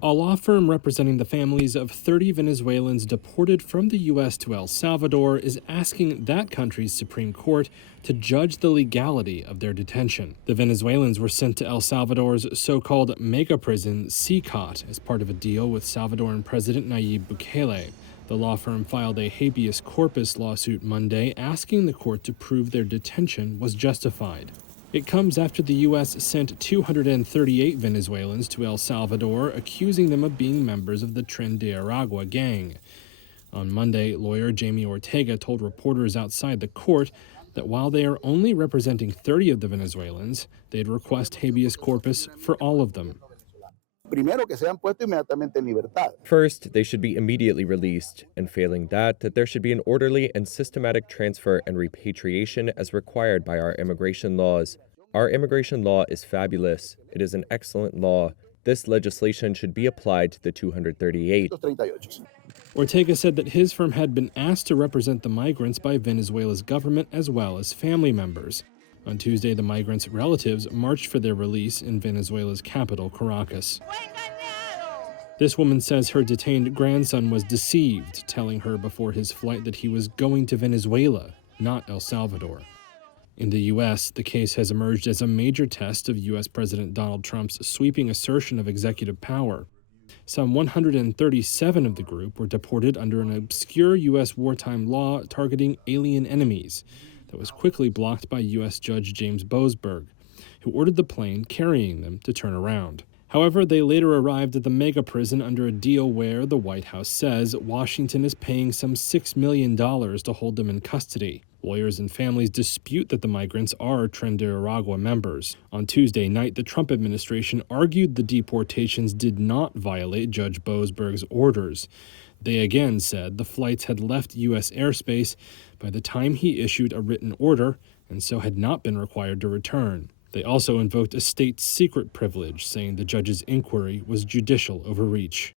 A law firm representing the families of 30 Venezuelans deported from the U.S. to El Salvador is asking that country's Supreme Court to judge the legality of their detention. The Venezuelans were sent to El Salvador's so-called mega prison, CCOT, as part of a deal with Salvadoran President Nayib Bukele. The law firm filed a habeas corpus lawsuit Monday asking the court to prove their detention was justified. It comes after the U.S. sent 238 Venezuelans to El Salvador, accusing them of being members of the Tren de Aragua gang. On Monday, lawyer Jamie Ortega told reporters outside the court that while they are only representing 30 of the Venezuelans, they'd request habeas corpus for all of them. First, they should be immediately released, and failing that there should be an orderly and systematic transfer and repatriation as required by our immigration laws. Our immigration law is fabulous. It is an excellent law. This legislation should be applied to the 238. Ortega said that his firm had been asked to represent the migrants by Venezuela's government as well as family members. On Tuesday, the migrants' relatives marched for their release in Venezuela's capital, Caracas. This woman says her detained grandson was deceived, telling her before his flight that he was going to Venezuela, not El Salvador. In the U.S., the case has emerged as a major test of U.S. President Donald Trump's sweeping assertion of executive power. Some 137 of the group were deported under an obscure U.S. wartime law targeting alien enemies that was quickly blocked by U.S. Judge James Boasberg, who ordered the plane carrying them to turn around. However, they later arrived at the mega prison under a deal where, the White House says, Washington is paying some $6 million to hold them in custody. Lawyers and families dispute that the migrants are Tren de Aragua members. On Tuesday night, the Trump administration argued the deportations did not violate Judge Boasberg's orders. They again said the flights had left U.S. airspace by the time he issued a written order and so had not been required to return. They also invoked a state secret privilege, saying the judge's inquiry was judicial overreach.